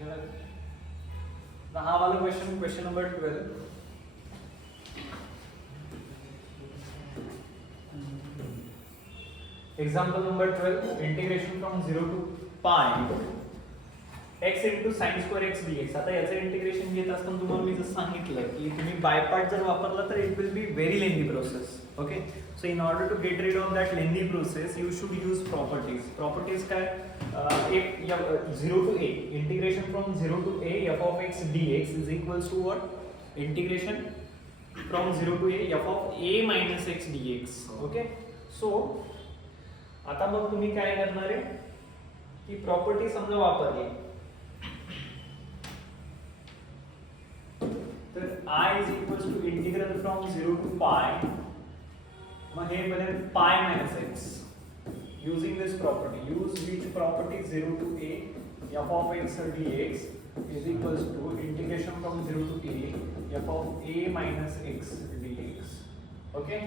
हा वाला question number 12. Example number 12, integration from 0 to pi x into sin square x dx. आता याचं integration घेत असताना तुम्हाला मी जसं सांगितलं की तुम्ही बाय पार्ट जर वापरला तर it will be very lengthy process. Okay, so in order to get rid of that lengthy process you should use properties काय, एक 0 to a integration from 0 to a f of x dx is equals to what, integration from 0 to a f of a minus x dx. Okay, so आता मग तुम्ही काय करणार आहे की property समजा वापरली तर I is equals to integral from 0 to pi, मग हे बनेल pi minus x using this property. Use which property? 0 to a f of x dx is equals to integration from 0 to a f of a minus x dx. Okay,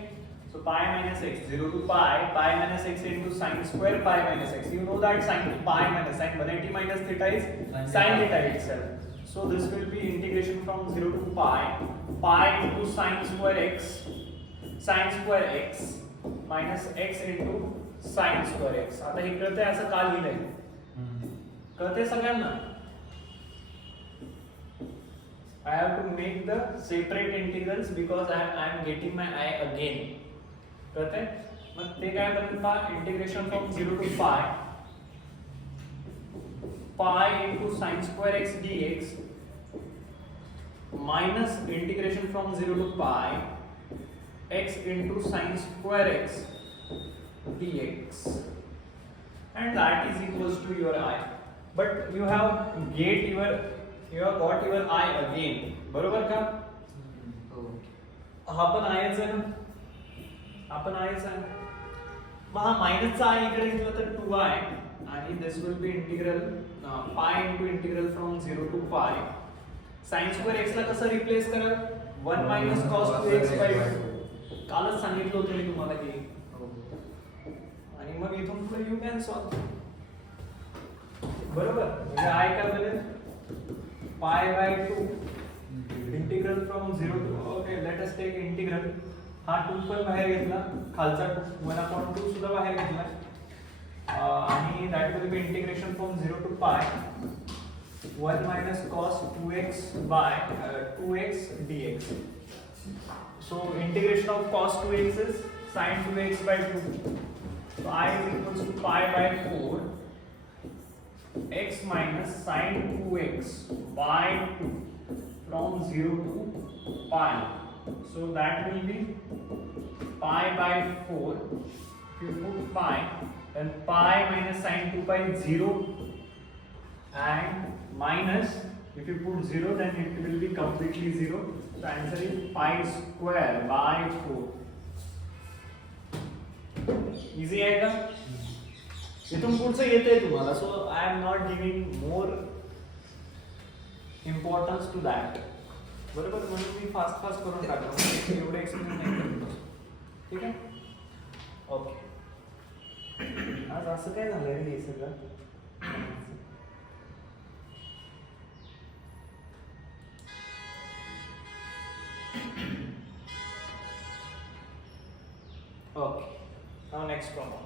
so pi minus x, 0 to pi minus x into sin square pi minus x. You know that sin pi minus sin 180 minus theta is sin theta itself. So this will be integration from 0 to pi into sin square x minus x into sin square x. आता हे कळतंय असं का लिहिलंय? कळतंय सगळ्यांना? I have to make the separate integrals because I am getting my I again. कळतंय? मग ते काय बनतं? Integration from 0 to pi into sin square x dx minus integration from 0 to pi x into sin square x dx, and that is equals to your I. But you have got your I again. बरोबर का? हा पण आयच आहे ना, आपण आयच आहे. मग हा मायनसचा आय इकडे घेतला तर 2i आणि this will be integral pi into integral from 0 to pi. sin square x ला कसं रिप्लेस कराल? 1 minus cos 2x by 2. कालच सांगितलं होतं मी तुम्हाला की. आणि मग इथून पुढे यू कॅन सॉल्व. बरोबर, म्हणजे i काय बनेल? Pi by 2 integral from 0 to, okay let us take integral. हा 2 पण बाहेर घेतला, खालचा 1/2 सुद्धा बाहेर घेतला आणि that will be integration from 0 to pi 1 minus cos 2x by 2x dx. So integration of cos 2x is sin 2x by 2. So I is equals to pi by 4 x minus sin 2x by 2 from 0 to pi. So that will be pi by 4. If you put pi, then pi minus sin 2 pi is 0, and minus, if you put 0 then it will be completely 0. So answer is pi square by 4. Easy आहे का? इथून पुढचं येतंय तुम्हाला. So I am not giving more importance to that. बरोबर, म्हणून मी fast करून टाकतो, एवढं एक्सप्लेन नाही करतो. ठीक आहे? ओके, आज असं काय झालंय रे हे सगळं? Okay, now next problem.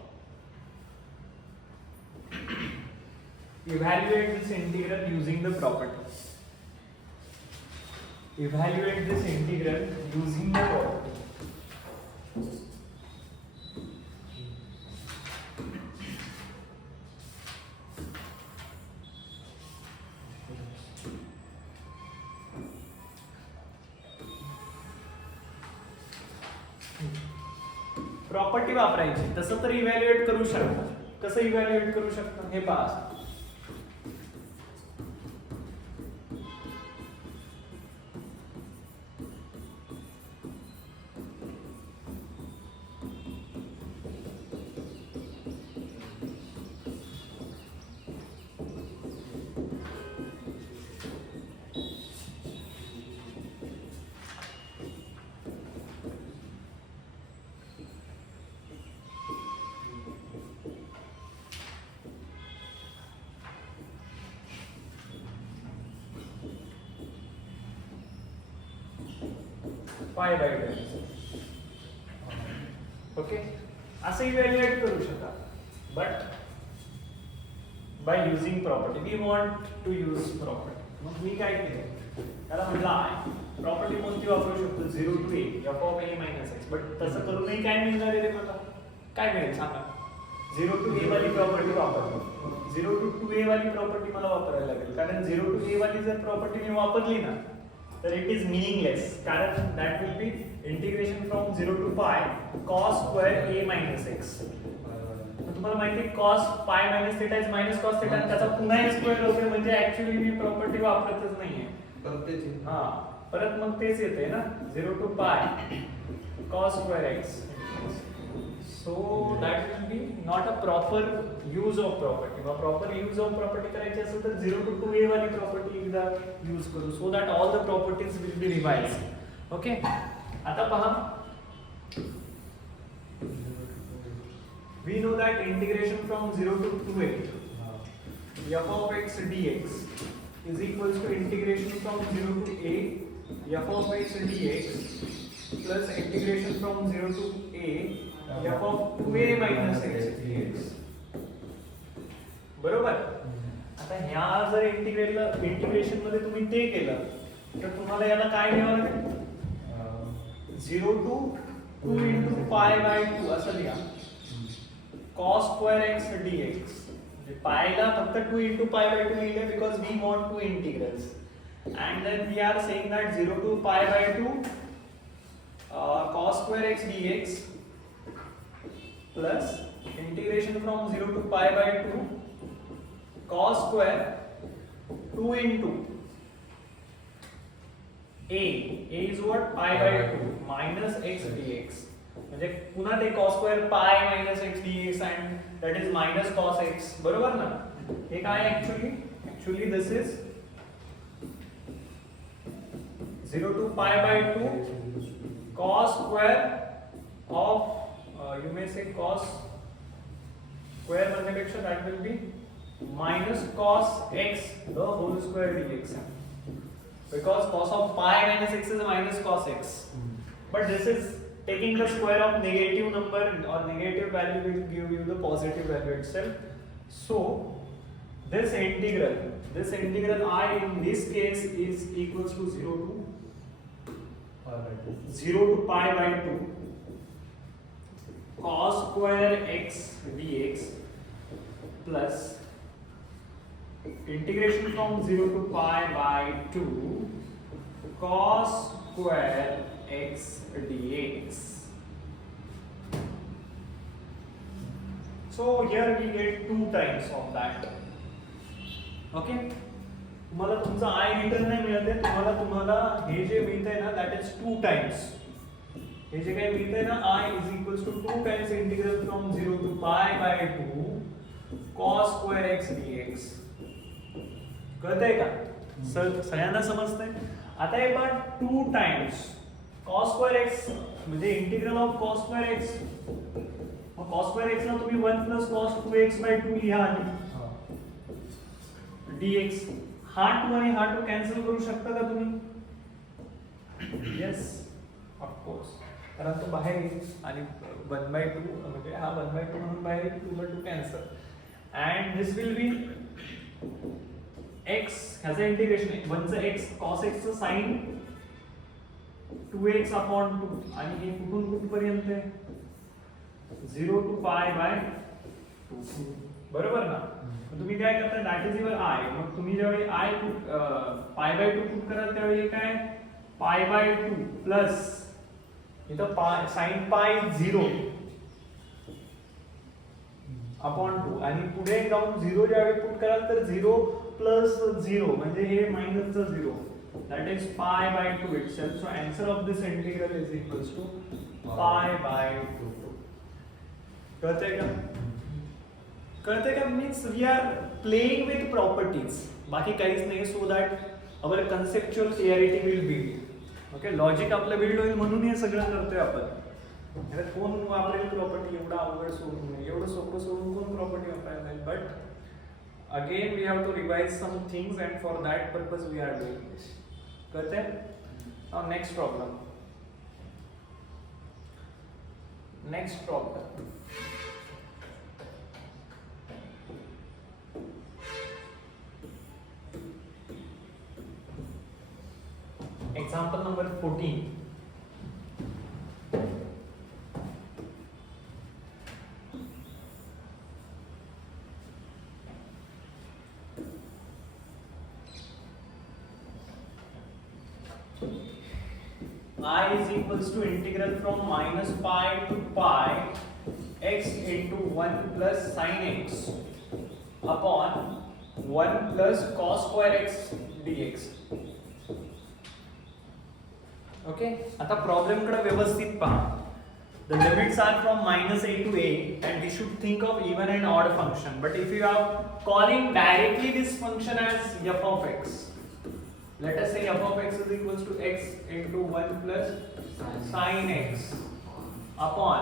Evaluate this integral using the property. Evaluate this integral using the property. Property वापरायची. तसं तर इव्हॅल्युएट करू शकता. कसं इव्हॅल्युएट करू शकता हे पहा. Pi by 10. ओके, असं इव्हॅल्युएट करू शकता. But by using property, we want to use property. मग मी काय केलं, त्याला म्हटलं आय प्रॉपर्टी कोणती वापरू शकतो, 0 to a f of a minus x. But तसं करूनही काय मिळणार आहे मला, काय मिळेल सांगा. 0 to a वाली प्रॉपर्टी वापरतो, 0 to 2a वाली प्रॉपर्टी मला वापरायला लागेल. कारण 0 to a वाली जर प्रॉपर्टी मी वापरली ना तर इट इज मिनिंगलेस. कारण that will be integration from 0 to pi cos square a minus x. तुम्हाला माहिती आहे cos pi minus theta is minus cos theta, त्याचा पुन्हा एक स्क्वेअर होते. म्हणजे ऍक्च्युअली मी प्रॉपर्टी वापरतच नाहीये. परत मग तेच येते ना, 0 to pi cos square x. So that will be not a proper use of property. Mug proper use of property करायची असेल तर 0 to 2a वाली प्रॉपर्टी एकदा यूज करू, so that all the properties will be revised. Okay, आता पहा, we know that integration from 0 to 2a f of x dx is equals to integration from 0 to a f of x dx plus integration from 0 to a f of 2a minus x dx. बरोबर. आता ह्या जर integration मध्ये तुम्ही ते केलं तर तुम्हाला याला काय मिळालं, 0 to 2 into pi by 2 असं लिहा, cos square x dx. म्हणजे पाय ला फक्त 2 into pi by 2 लिहिले because we want two integrals, and then we are saying that 0 to pi by 2 cos square x dx plus integration from 0 to pi by 2 cos square 2 into a is what, pi by 2 minus x dx. म्हणजे पुन्हा ते cos square pi minus x dx and that is minus cos x. बरोबर ना. हे काय actually this is 0 to pi by 2 cos square of you may say cos square म्हणण्यापेक्षा that will be minus cos x the whole square dx, because cos of pi minus x is minus cos x. But this is taking the square of negative number or negative value will give you the positive value itself. So this integral I in this case is equals to 0 to pi by 2 cos square x dx plus integration from 0 to pi by 2 cos square x dx. So here we get 2 times of that. Okay, तुम्हाला तुमचा I return नाही मिळत आहे, तुम्हाला हे जे मिळतंय ना that is 2 times. हे जे काही मिळतंय ना I is equals to 2 times integral from 0 to pi by 2 cos square x dx. कळतंय का सगळ्यांना समजतंय. आता हे पण 2 times cos square x म्हणजे integral of cos square x. Mug cos square x ला तुम्ही 1 plus cos 2x by 2 लिहा आधी dx. हा 2 आणि हा 2 कॅन्सल करू शकता का तुम्ही? येस ऑफ कोर्स, कारण तो बाहेर येईल आणि 1/2 म्हणजे हा 1/2 म्हणून बाहेर येईल, 2/2 cancel and this will B x ह्याचं इंटिग्रेशन आहे 1 चं x cos x चं sin 2x upon 2 आणि हे कुठून कुठपर्यंत आहे 0 to pi by 2. बरोबर ना. तुम्ही काय करता, दॅट इज युअर I. मग तुम्ही ज्यावेळी I pi by 2 पुट कराल त्यावेळी काय pi by 2 प्लस इथं sin pi 0 upon 2 आणि पुढे जाऊन 0 ज्यावेळी पुट कराल तर 0 प्लस 0 म्हणजे हे मायनसचं 0. That is pi by 2 itself. So answer of this integral is equals to pi by 2. कळतंय का means we are playing with properties, बाकी काहीच नाही, so that our conceptual clarity will build. Okay, logic आपलं build होईल म्हणून हे सगळं करतोय आपण. कोण वापरेल प्रॉपर्टी, एवढा अवघड सोडून एवढं सोपं सोडून कोण प्रॉपर्टी वापरायला जाईल. But again we have to revise some things and for that purpose we are doing this. Now next problem. Next problem. Example number 14. I is equals to integral from minus pi to pi x into 1 plus sin x upon 1 plus cos square x dx. Okay, आता problem कडे व्यवस्थित पहा. The limits are from minus a to a and we should think of even and odd function. But if you are calling directly this function as f of x, let us say f of x is equals to x into 1 plus sin x upon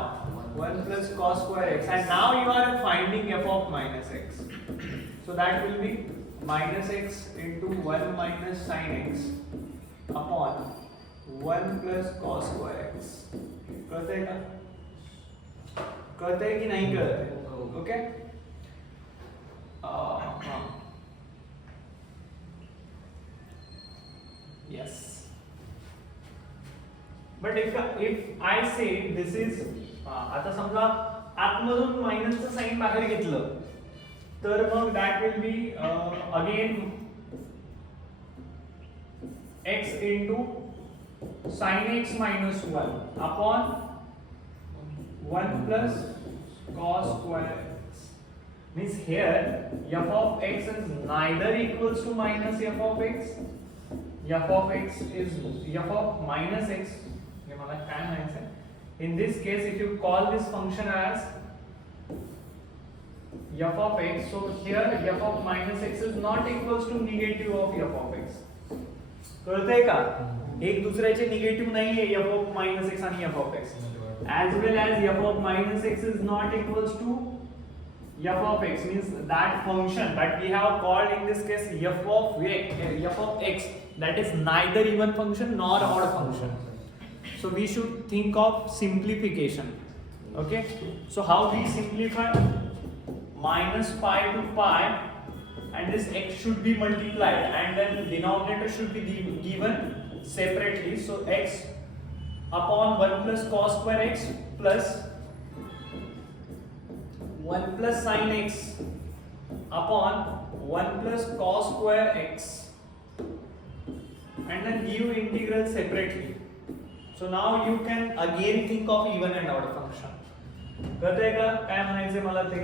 1 plus cos square x, and now you are finding f of minus x. So that will be minus x into 1 minus sin x upon 1 plus cos square x. कळतंय का? कळतंय की नाही कळतंय? Okay. Yes. But if I say this is आता समजा आतमधून मायनसचं sign बाहेर घेतलं तर मग that will be again x into sin x minus 1 upon 1 plus cos square x. Means here f of x is neither equals to minus f of x. F of x is f of minus x. ये मला काय म्हणायचं? In this case, if you call this function as f of x, so here f of minus x is not equals to negative of f of x. कळतंय का? एक दुसऱ्याचे negative नाहीये f of minus x आणि f of x. As well as f of minus x is not equals to f of x, means that function that we have called in this case f of x, that is neither even function nor odd function. So we should think of simplification. Okay, so how we simplify? Minus pi to pi, and this x should be multiplied and then the denominator should be given separately. So x upon 1 plus cos square x plus 1 plus sin x upon 1 plus cos square x, and then give integral separately. So now you can again think of even and odd function. कळतंय का काय म्हणायचे मला ते?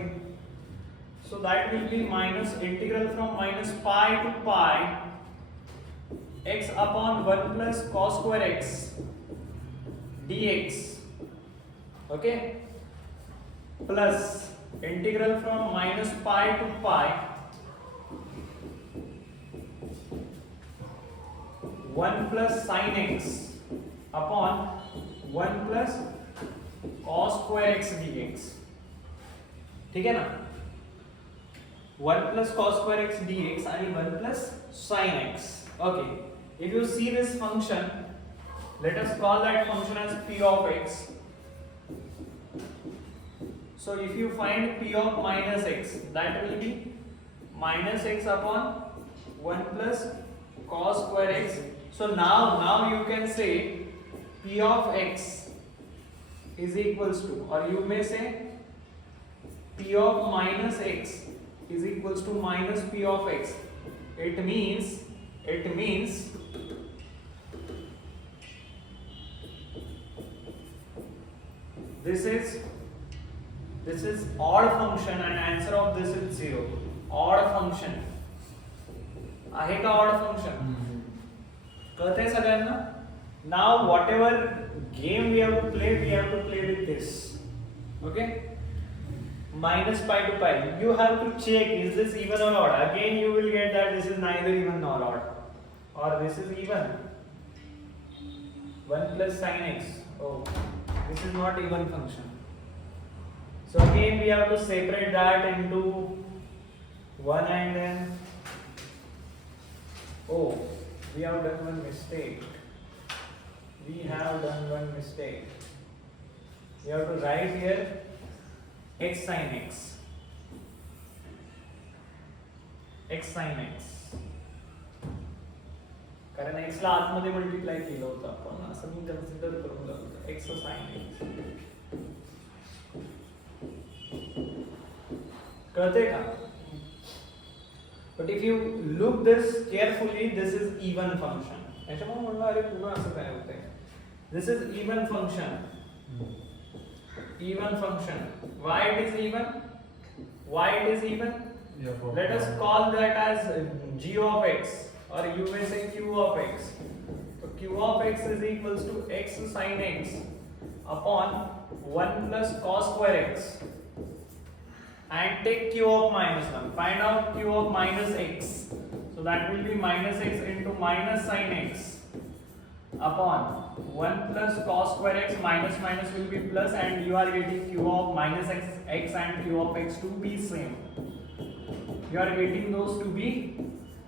So that will be minus integral from minus pi to pi x upon 1 plus cos square x dx. Okay, plus integral from minus pi to pi 1 plus sin x upon 1 plus cos square x dx. ठीक है ना? 1 plus cos square x dx and 1 plus sin x. Okay, if you see this function, let us call that function as p of x. So if you find p of minus x, that will be minus x upon 1 plus cos square x. So now you can say p of x is equals to, or you may say p of minus x is equals to minus p of x. It means this is odd function and answer of this is 0. Odd function आहे का odd function? कळतंय सगळ्यांना? Now whatever game we have to play with this. Okay? Minus pi to pi, you have to check is this even or odd. Again you will get that this is neither even nor odd, or this is even. 1 plus sin x, oh this is not even function. So again we have to separate that into 1 and then, oh we have done one mistake. You have to write here x sin x. x sin x. कारण x ला आतमध्ये multiply केलं होतं आपण, असं मी consider करून लावलं x sin x. कळते का? But if you look this carefully, this is even function. याच्यामुळे म्हणलं अरे पुन्हा असं काय होतंय? This is even function. Even function. Why it is even? Why it is even? Let us call that as g of x, or you may say q of x. So q of x is equals to x sin x upon 1 plus cos square x. And take q of minus 1. Find out q of minus x. So that will be minus x into minus sin x upon 1 plus cos square x. Minus minus will be plus, and you are getting q of minus x and q of x to be same. You are getting those to be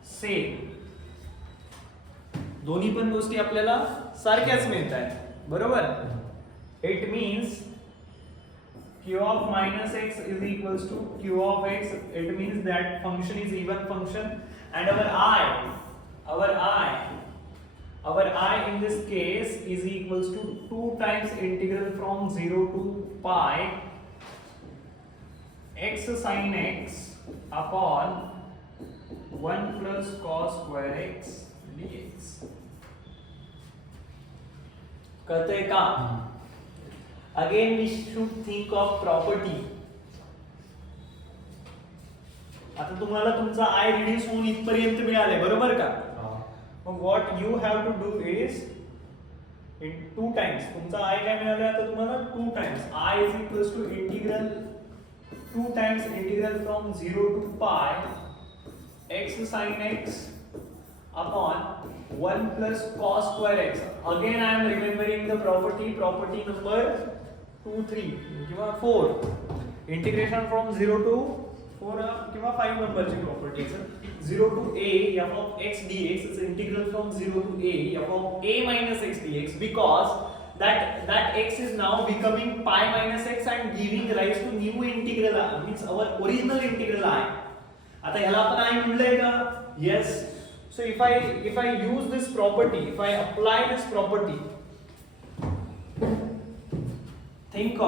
same. दोन्ही पण गोष्टी आपल्याला सारख्याच मिळतात, बरोबर? It means q of minus x is equals to q of x. It means that function is even function, and our I in this case is equals to 2 times integral from 0 to pi x sin x upon 1 plus cos square x dx. कळतंय का? Again we should think of property. आता तुम्हाला तुमचा I reduce होऊन इथपर्यंत मिळाले, बरोबर का? मग what you have to do is in 2 times तुमचा I काय मिळाले आता तुम्हाला 2 times I is equals to integral 2 times integral from 0 to pi x sin x upon 1 plus cos square x. Again I am remembering the property number 2, 3 किंवा 4. Integration from 0 to 4 किंवा 5 नंबरची property. 0 to a f of x dx is integral from 0 to a f of a minus x dx, because that x is now becoming pi minus x and giving rise to new integral, means our original integral I. आता ह्याला आपण I म्हणलंय का? Yes. So if I use this property, if I apply this property, think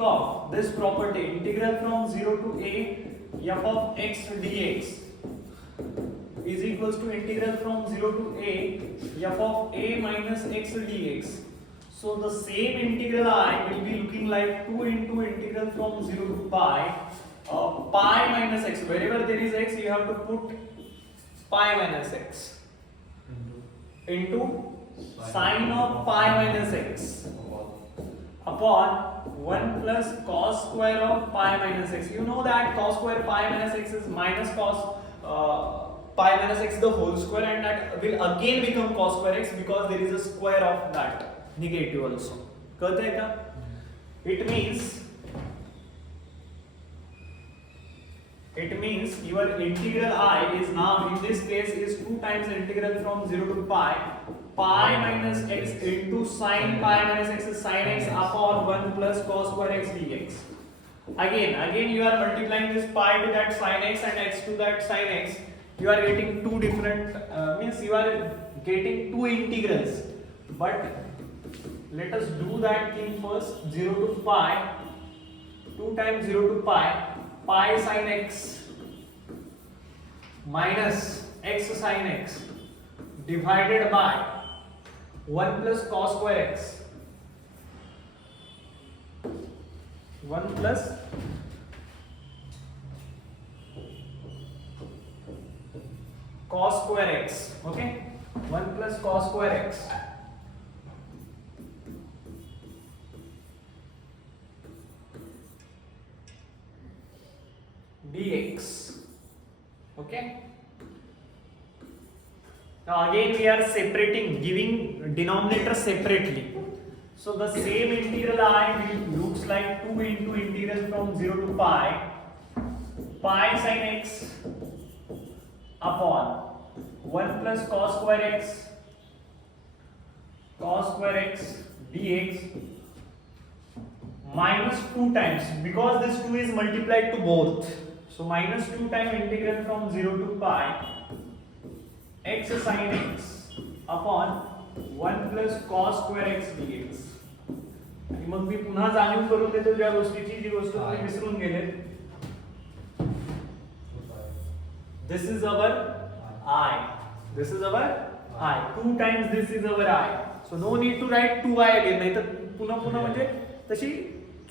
of this property, integral from 0 to a f of x dx is equals to integral from 0 to a f of a minus x dx. So the same integral I will be looking like 2 into integral from 0 to pi minus x. Wherever there is x, you have to put pi minus x into sine of pi minus x upon 1 plus cos square of pi minus x. You know that cos square pi minus x is minus cos pi minus x the whole square, and that will again become cos square x because there is a square of that negative also. कळतंय का? It means your integral I is now in this case is 2 times integral from 0 to pi minus x into sin pi minus x is sin x upon 1 plus cos square x dx. Again you are multiplying this pi to that sin x and x to that sin x. You are getting two different means you are getting two integrals. But let us do that thing first. 0 to pi, 2 times 0 to pi sin x minus x sin x divided by 1 plus cos square x. 1 plus cos square x. Okay, 1 plus cos square x dx. Okay, now again we are separating, giving denominator separately. So the same integral I looks like 2 into integral from 0 to pi sin x upon 1 plus cos square x dx minus 2 times, because this 2 is multiplied to both, so minus 2 times integral from 0 to pi x sin x upon 1 plus cos square x dx. आणि मग मी पुन्हा जाणीव करून देतो ज्या गोष्टीची, जी गोष्ट तुम्ही विसरून गेले. This is our I. This is our I. 2 times this is our I. So no need to write 2I again. नाही तर पुन्हा पुन्हा म्हणजे तशी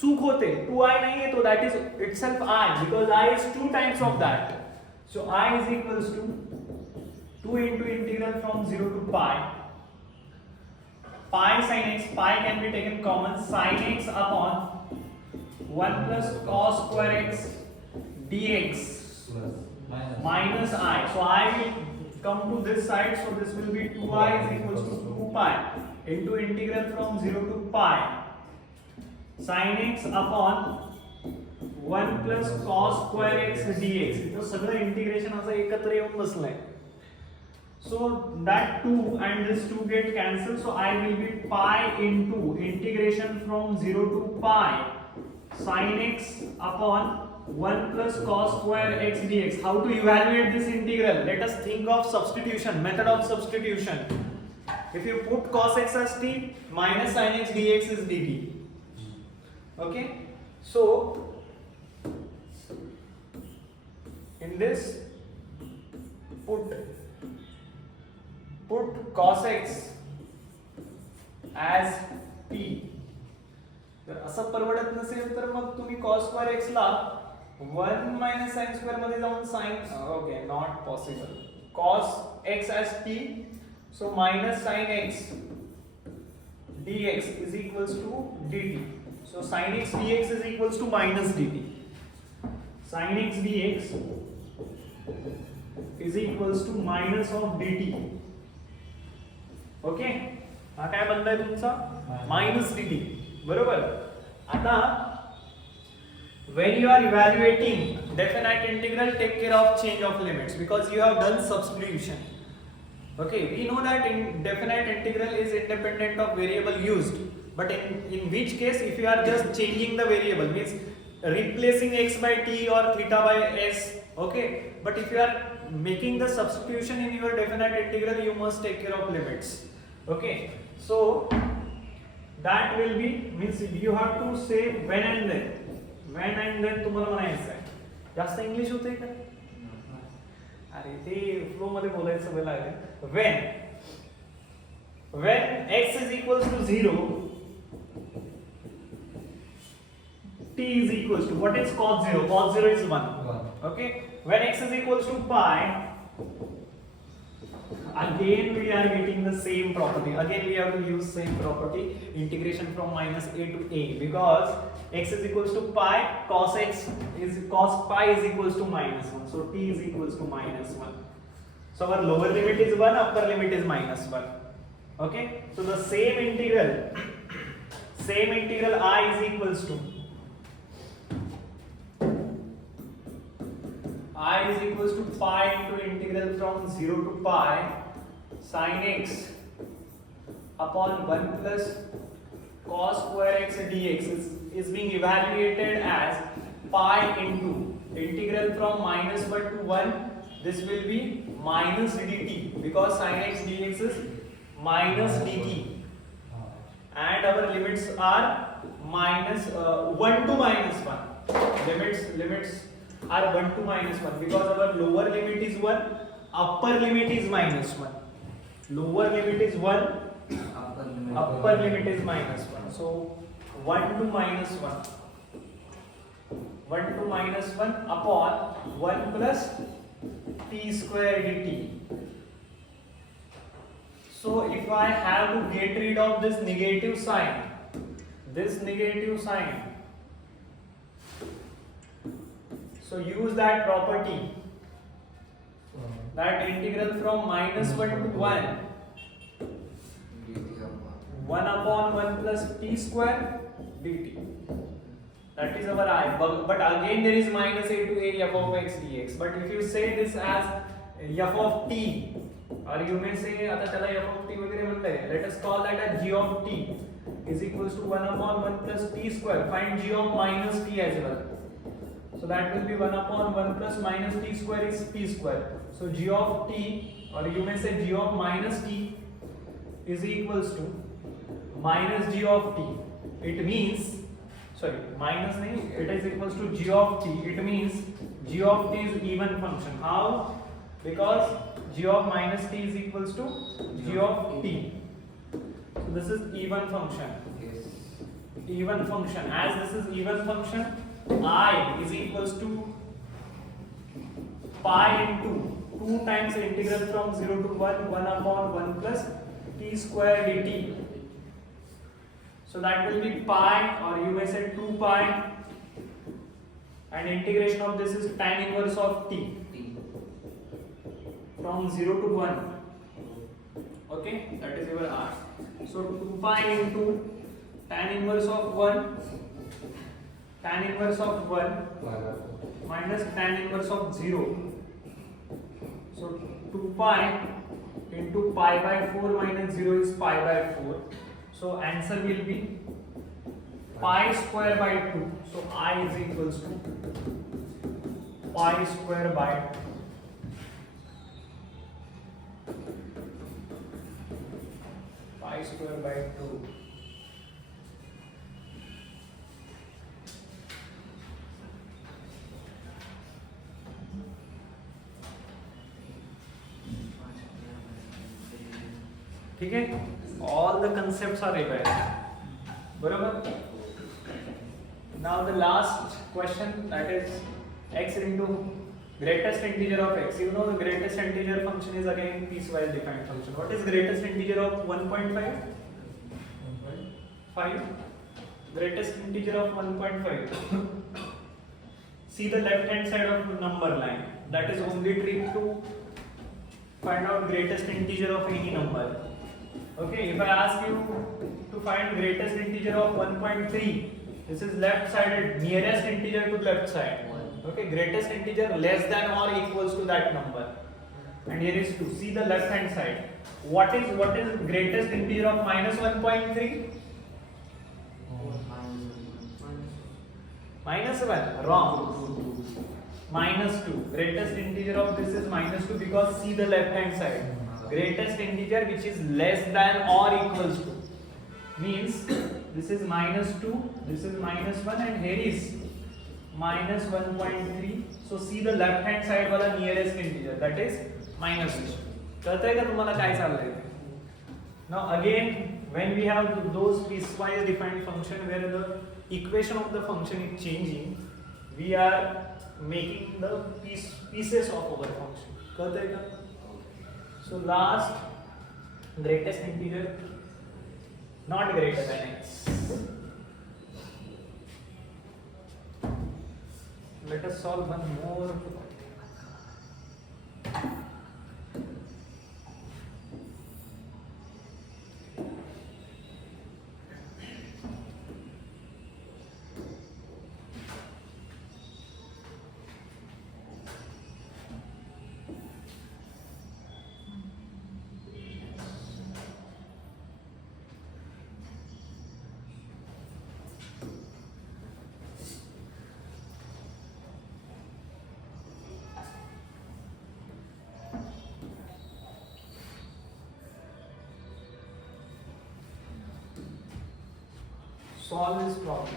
चूक होते. 2I नाही येतो. That is itself I, because I is 2 times of that. So I is equals to 2 into integral from 0 to pi. Pi sin x, pi can be taken common. Sin x upon 1 plus cos square x dx. Minus I. So I will come to this side, so this will be 2I is equals to 2 pi into integral from 0 to pi sin x upon 1 plus cos square x dx. तो सगळं integration असं एकत्र येऊन बसलंय. So that 2 and this 2 get cancelled, so I will be pi into integration from 0 to pi sin x upon 1 plus cos square x dx. How to evaluate this integral? Let us think of substitution, method of substitution. If you put cos x as t, minus sin x dx is dt. Okay, so in this put cos x as t. जर असं परवडत नसेल तर मग तुम्ही cos square x ला 1 minus sin square मध्ये जाऊन sin, okay, not possible. Cos x as t, so minus sin x dx is equals to dt. So sin x dx is equals to minus dt. Sin x dx is equals to minus of dt. Okay, हा काय बनलाय तुमचा minus dt, बरोबर. आता when you are evaluating definite integral, take care of change of limits, because you have done substitution. Okay, we know that in definite integral is independent of variable used, but in which case if you are just changing the variable, means replacing x by t or theta by s, okay, but if you are making the substitution in your definite integral, you must take care of limits. Okay, so that will be, means you have to say when and then. When and then तुम्हाला म्हणायचं आहे. जास्त English होते का? अरे ते flow मध्ये बोलायचं सवय लागली. When x is equals to 0, t is equals to, what is cos 0? Cos 0 is 1. Okay, when x is equals to pi, again we are getting the same property. Again we have to use same property, integration from minus a to a, because x is equals to pi, cos pi is equals to minus 1, so t is equals to minus 1. So our lower limit is 1, upper limit is minus 1. Okay, so the same integral I is equals to pi into integral from 0 to pi sin x upon 1 plus cos square x dx is being evaluated as pi into integral from minus 1 to 1. This will be minus dt, because sin x dx is minus dt, and our limits are minus 1 to minus 1. Limits are 1 to minus 1, because our lower limit is 1, upper limit is minus 1. Lower limit is 1, upper limit is minus 1. So 1 to minus 1. 1 to minus 1 upon 1 plus t square dt. So if I have to get rid of this negative sign, so use that property, that integral from minus 1 to 1, 1 upon 1 plus t square dt. That is our I. But again there is minus a to a f of x dx. But if you say this as f of t, or you may say आता त्याला f of t वगैरे म्हणताय, let us call that as g of t. is equals to 1 upon 1 plus t square. Find g of minus t as well. So that will be 1 upon 1 plus minus t square is t square. So g of t, or you may say g of minus t, is equals to minus g of t. It means, sorry, minus nahi, it is equals to g of t. It means g of t is even function. How? Because g of minus t is equals to g of t. So this is even function. Even function. As this is even function, I is equals to pi into 2 times the integral from 0 to 1 upon 1 plus t square dt. So that will be pi, or you may say 2 pi, and integration of this is tan inverse of t from 0 to 1. Okay, that is your r. So 2 pi into tan inverse of 1, tan inverse of 1 minus tan inverse of 0. So 2 pi into pi by 4 minus 0 is pi by 4. So answer will be pi square by 2. So I is equals to pi square by 2. Pi square by 2. ठीक है, all the concepts are revised. बराबर. Now the last question, that is x into greatest integer of x. You know the greatest integer function is again piecewise defined function. What is greatest integer of 1.5? 5. Greatest integer of 1.5. See the left hand side of the number line. That is only trick to find out greatest integer of any number. Okay, if I ask you to find greatest integer of 1.3, this is left sided, nearest integer to left side. Okay, greatest integer less than or equals to that number. And here is 2. See the left hand side. What is greatest integer of minus 1.3? Minus 1. Wrong. Minus 2. Greatest integer of this is minus 2 because see the left hand side. Greatest integer which is less than or equals to means this is minus 2, this is minus 1, and here is minus 1.3. So see the left hand side वाला nearest integer, that is minus 2. कळतंय का तुम्हाला काय चाललंय? Now again, when we have those piecewise defined function where the equation of the function is changing, we are making the pieces of our function. कळतंय का? So last, greatest integer not greater than x. Let us solve one more. Solve this problem.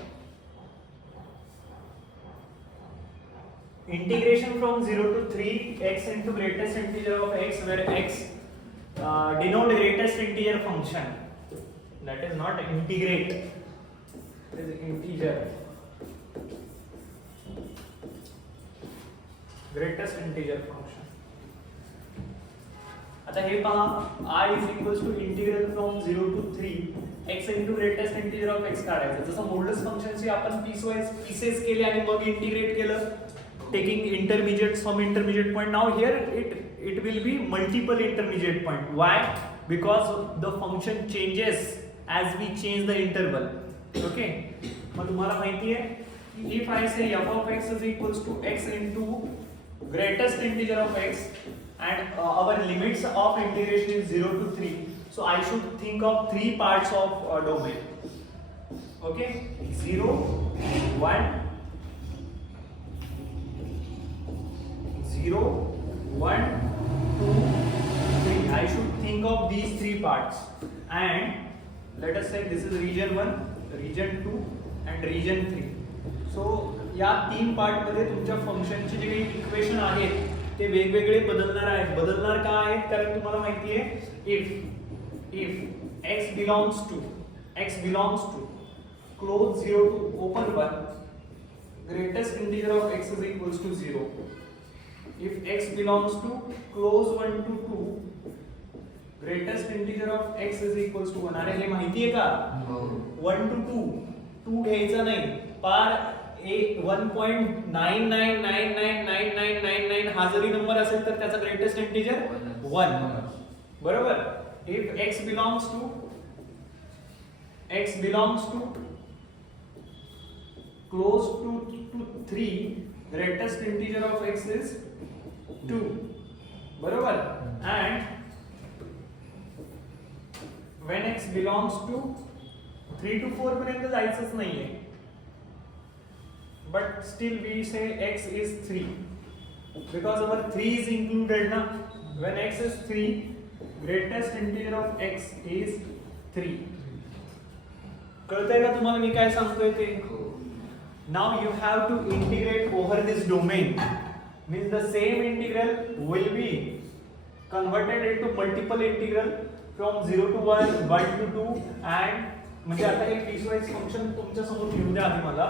Integration from 0 to 3 x into greatest integer of x, where x denote greatest integer function. That is not integrate. It is integer. Greatest integer function. आता हे पहा, I is equals to integral from 0 to 3 x into greatest integer of x काढायचं. जसं modulus फंक्शनची आपण pieces केले आणि मग integrate केलं, taking intermediates from intermediate point. Now here it will be multiple intermediate point. Why? Because the function changes as we change the interval. Okay, मग तुम्हाला माहिती आहे if I say f of x is equals to x into greatest integer of x and our limits of integration is 0 to 3. So I should think of 3 parts of domain. Okay, 0, 1, 0, 1, 2, 3. I should think of these 3 parts, and let us say this is region 1, region 2 and region 3. So या 3 part मध्ये तुमच्या फंक्शनचे जे काही equation आहेत ते वेगवेगळे बदलणार आहेत. बदलणार का आहेत? कारण तुम्हाला माहिती आहे if x belongs to close 0 to open 1, greatest integer of x is equals to 0. If x belongs to close 1 to 2, greatest integer of x is equals to 1. अरे हे माहिती आहे का? 1 to 2 घ्यायचा नाही, पार 1.99999999 हा जरी नंबर असेल तर त्याचा ग्रेटेस्ट इंटिजर 1. बरोबर. If x belongs to close to 3, greatest integer of x is 2. बरोबर. And when x belongs to 3 to 4 पर्यंत जायचंच नाहीये, but still we say x is 3 because our 3 is included na. When x is 3, greatest integer of x is 3. कळतंय का तुम्हाला मी काय सांगतोय ते? Now you have to integrate over this domain, means the same integral will be converted into multiple integral from 0 to 1, 1 to 2 and म्हणजे आता हे piecewise function तुमच्या समोर घेऊन द्या आधी मला.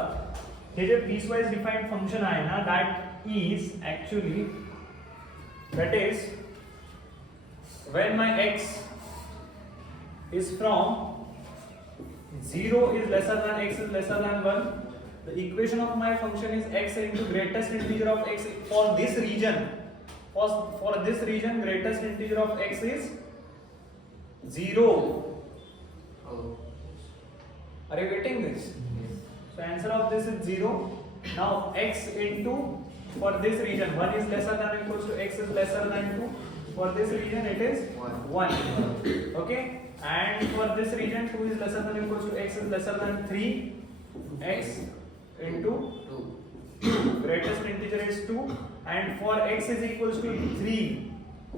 हे जे पीसवाइज डिफाइंड फंक्शन आहे ना, that is actually when my x is from 0 is lesser than x is lesser than 1, the equation of my function is x into greatest integer of x for this region. For this region, greatest integer of x is 0. Are you getting this? So answer of this is 0. Now x into, for this region 1 is lesser than or equals to x is lesser than 2. For this region it is 1. Okay, and for this region 2 is lesser than or equals to x is lesser than 3. X into 2. Greatest integer is 2. And for x is equals to 3,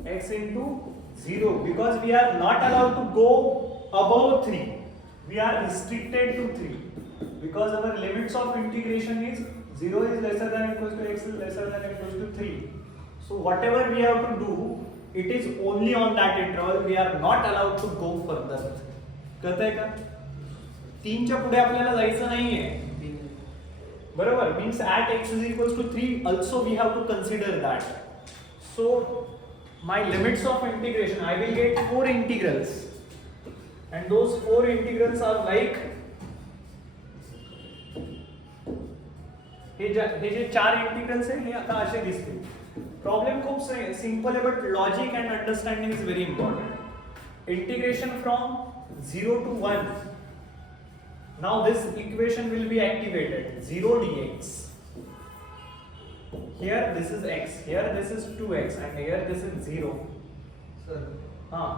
x into 0, because we are not allowed to go above 3. We are restricted to 3 because our limits of integration is 0 is lesser than or equals to x is lesser than or equals to 3. So whatever we have to do, it is only on that interval. We are not allowed to go further. कळतंय का? 3 च्या पुढे आपल्याला जायचं नाहीये. बरोबर. Means at x is equals to 3 also we have to consider that. So my limits of integration, I will get 4 integrals. And those 4 integrals are like हे जे 4 इंटिग्रल्स आहे हे आता असे दिसतील. प्रॉब्लेम खूप सिंपल आहे, but logic and understanding is very important. Integration from 0 to 1. Now this equation will be activated. 0 dx. Here this is x, here this is 2x, and here this is 0. Sir. हाँ.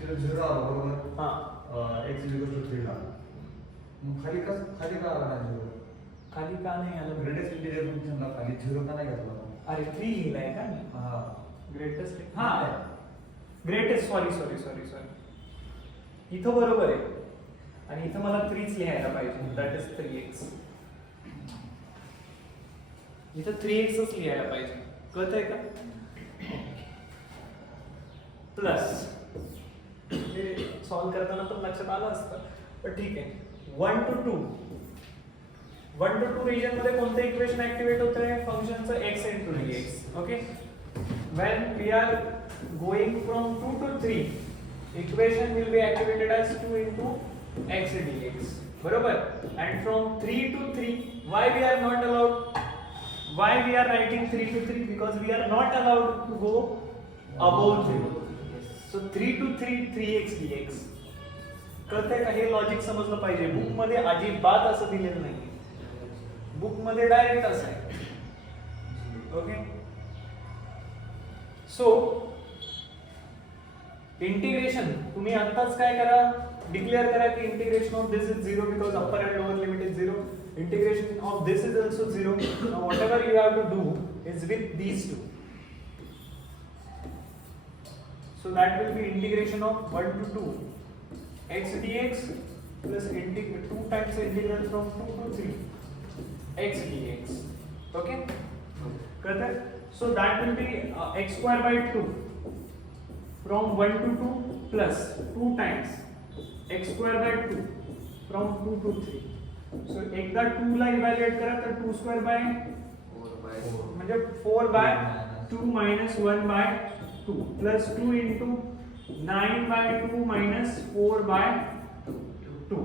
0 आला बरोबर. हाँ. x is equal to 3 ला. खाली का आला 0? खाली का नाही आलं? ग्रेटेस्ट इंटिजर फंक्शनला खाली 0 का नाही घातला? अरे 3 लिहिलाय का मी? हां. ग्रेटेस्ट, हां ग्रेटेस्ट, सॉरी. इथं बरोबर आहे आणि इथं मला 3च लिहायला पाहिजे, दॅट इज 3x. इथं 3xच लिहायला पाहिजे. कळतंय का? प्लस हे सॉल्व करताना पण लक्षात आलं असतं, पण ठीक आहे. 1 to 2 रीजन मध्ये कोणतं इक्वेशन ऍक्टिव्हेट होतंय? फंक्शनचं x into dx. Okay, when we are going from 2 to 3, equation will be activated as 2 into x dx. बरोबर. And from 3 to 3, why we are not allowed? Why we are writing 3 to 3? Because we are not allowed to go above 0. So 3 to 3, 3x dx. कळतंय का? हे logic समजलं पाहिजे. Book मध्ये अजिबात असं दिलेलं नाही. बुक मध्ये डायरेक्ट असं आहे. ओके, सो इंटिग्रेशन तुम्ही आत्ताच काय करा, डिक्लेअर करा की integration of this is 0 because upper and lower limit is 0. Integration of this is also 0. Now whatever you have to do is with these two. So that will be integration of 1 to 2 x dx plus 2 times the integral from 2 to 3 x dx. Okay? Correct? So that will be x square by 2 from 1 to 2 plus 2 times x square by 2 from 2 to 3. So एकदा 2 ला evaluate करा तर 2 square by म्हणजे 4 bye 2 minus 1 by 2 plus 2 into 9 by 2 minus 4 by 2.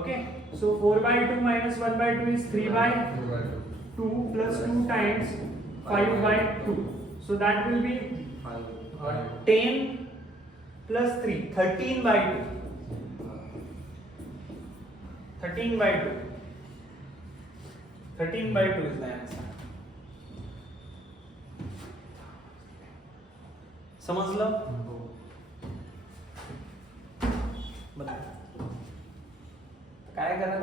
Okay, so 4 by 2 minus 1 by 2 is 3 by 2 plus 2 times 5 by 2. So that will be 10 plus 3, 13 by 2. 13 by 2. 13 by 2 is the answer. समजलं? बघा काय करा